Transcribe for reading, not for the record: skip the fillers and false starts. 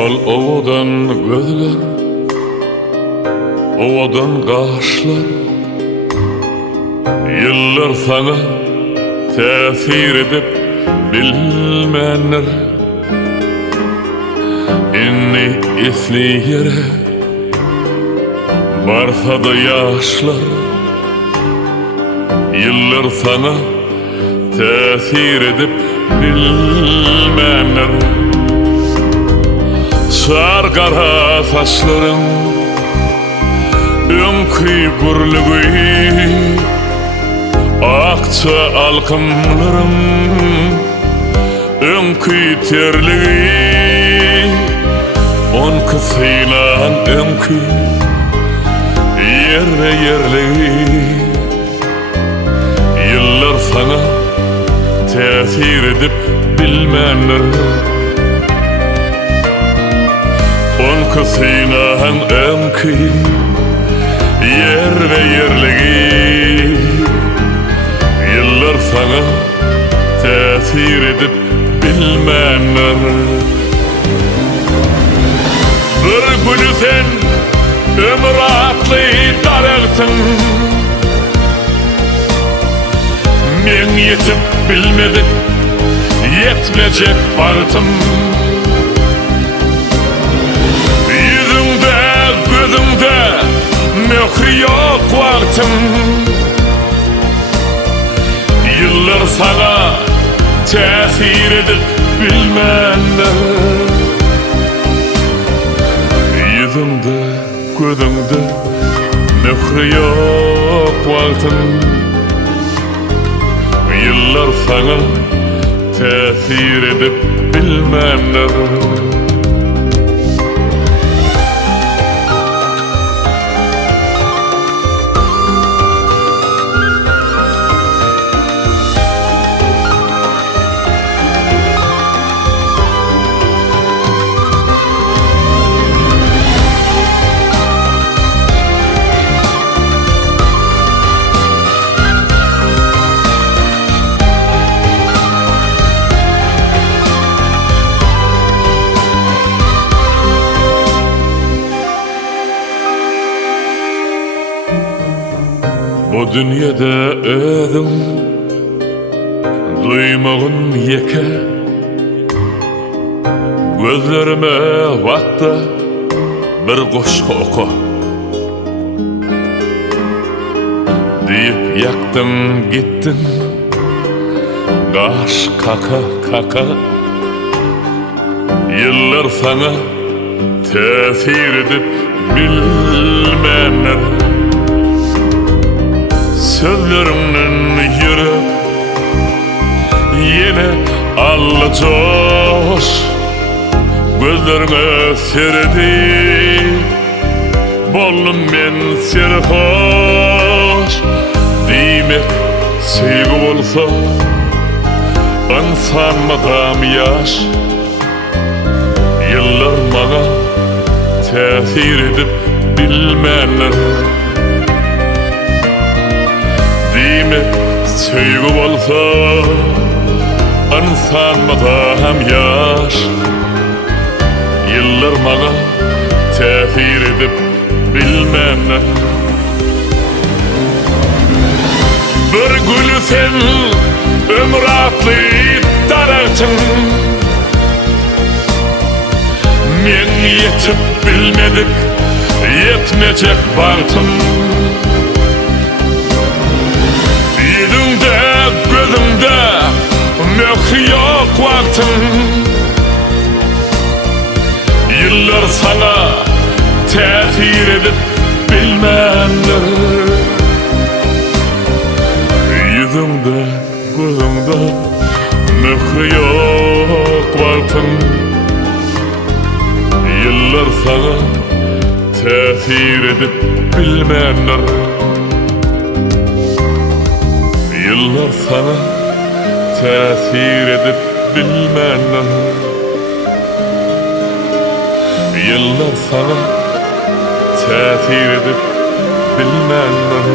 Şol owadan gözler, owadan gaşlar, yıllar sana täsir edip bilmenler. Inni isli yere barsa da yaşlar, yıllar sana täsir edip bilmenler. Sargara saçların önkü gurluğu, akça alkımlarım önkü terliği. On kısıyla önkü yerle yerliği. Yıllar sana tesir edip bilmenler. On kısıyla önkü yer ve yerliği. Yıllar sana tesir edip bilmenler. Bir günü sen ömür atlı daraltın, men yetip bilmedik, yetmeyecek bartım. Yüzümde, gözümde möhrü yok vartım. Yıllar sana tesir edip bilmenler. Yüzümde, gözümde möhrü yok vartım. Yıllar sana tesir edip bilmenler. Bu dünyada özüm duymağın yeke, gözlerime vatta bir koşku oku. Deyip yaktın gittin kaş kaka kaka. Yıllar sana tesir edip bilmenler. Sözlerimden yürüp yine allacoş, gözlerine serdi bollum men serhoş. Demek sevgi bolsa ansanmadam yaş. Yıllar bana tesir edip bilmenler. Sevgi bolsa ansanmadam yaş. Yıllar bana tesir edip bilmenler. Bir gülü sen ömür atlı daraltın, men yetip bilmedik, yetmeyecek bartım. Yüzümde, gözümde möhrü yok vaktim. Yıllar sana tesir edip bilmenler. Yüzümde, gözümde möhrü yok vaktim. Yıllar sana tesir edip bilmenler. Yıllar sana tesir edip bilmenler. Yıllar sana tesir edip bilmenler.